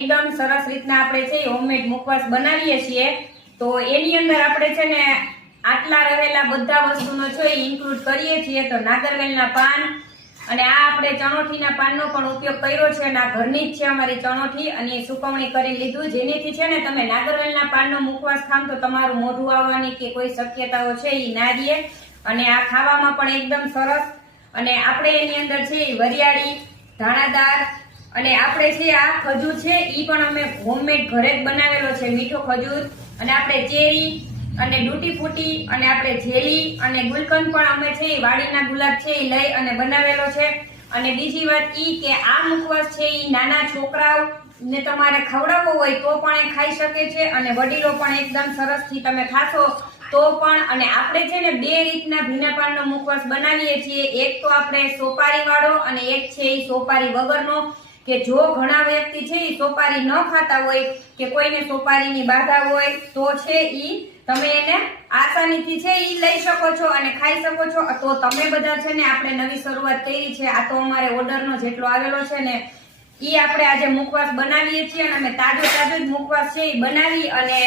એકદમ સરસ રીતના આપણે છે હોમમેડ મુખવાસ બનાવીએ છીએ। તો એની અંદર આપણે છે ને આટલા રહેલા બધા વસ્તુનો છે ઇન્ક્લુડ કરીએ છીએ। તો નાગરવેલના પાન અને આ આપણે ચણોઠીના પાનનો પણ ઉપયોગ કર્યો છે અને આ ઘરની જ છે અમારી ચણોઠી અને સુકવણી કરી લીધું, જેનેથી છે ને તમે નાગરવેલના પાનનો મુખવાસ ખાવ તો તમારું મોઢું આવવાની કે કોઈ શક્યતાઓ છે એ ના રહે અને આ ખાવામાં પણ એકદમ સરસ। અને આપણે એની અંદર છે વરિયાળી, ધાણાદાર અને આપણે છે આ ખજૂર છે ઈ પણ અમે હોમમેડ ઘરે જ બનાવેલો છે, મીઠો ખજૂર અને આપણે ચેરી અને ડૂટી ફૂટી અને આપણે જેલી અને ગુલકંદ પણ અમે છે વાડીના ગુલાબ છે એ લઈ અને બનાવેલો છે। અને બીજી વાત ઈ કે આ મુખવાસ છે ઈ નાના છોકરાઓ ને તમારે ખવડાવવો હોય તો પણ એ ખાઈ શકે છે અને વડીલો પણ એકદમ સરસથી તમે ખાશો તો પણ। અને આપણે છે ને બે રીતના ભીના પાનનો મુખવાસ બનાવીએ છીએ, એક તો આપણે સોપારી વાળો અને એક છે ઈ સોપારી વગરનો, કે જો ઘણા વ્યક્તિ છે ઈ સોપારી ન ખાતા હોય કે કોઈને સોપારીની બાધા હોય તો છે ઈ તમે એને આસાનીથી છે ઈ લઈ શકો છો અને ખાઈ શકો છો। તો તમે બધા છે ને આપણે નવી શરૂઆત કરી છે, આ તો અમારે ઓર્ડરનો જેટલો આવેલો છે ને ઈ આપણે આજે મુખવાસ બનાવીએ છીએ અને અમે તાજો જ મુખવાસ છે ઈ બનાવી અને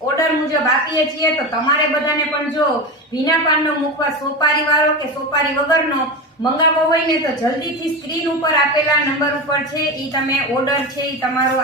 ઓર્ડર મુજબ આપીએ છીએ। તો તમારે બધાને પણ જો ભીના પાનનો મુખવાસ સોપારી વાળો કે સોપારી વગરનો મંગાવવો હોય ને તો જલ્દીથી સ્ક્રીન ઉપર આપેલા નંબર ઉપર છે ઈ તમે ઓર્ડર છે ઈ તમારો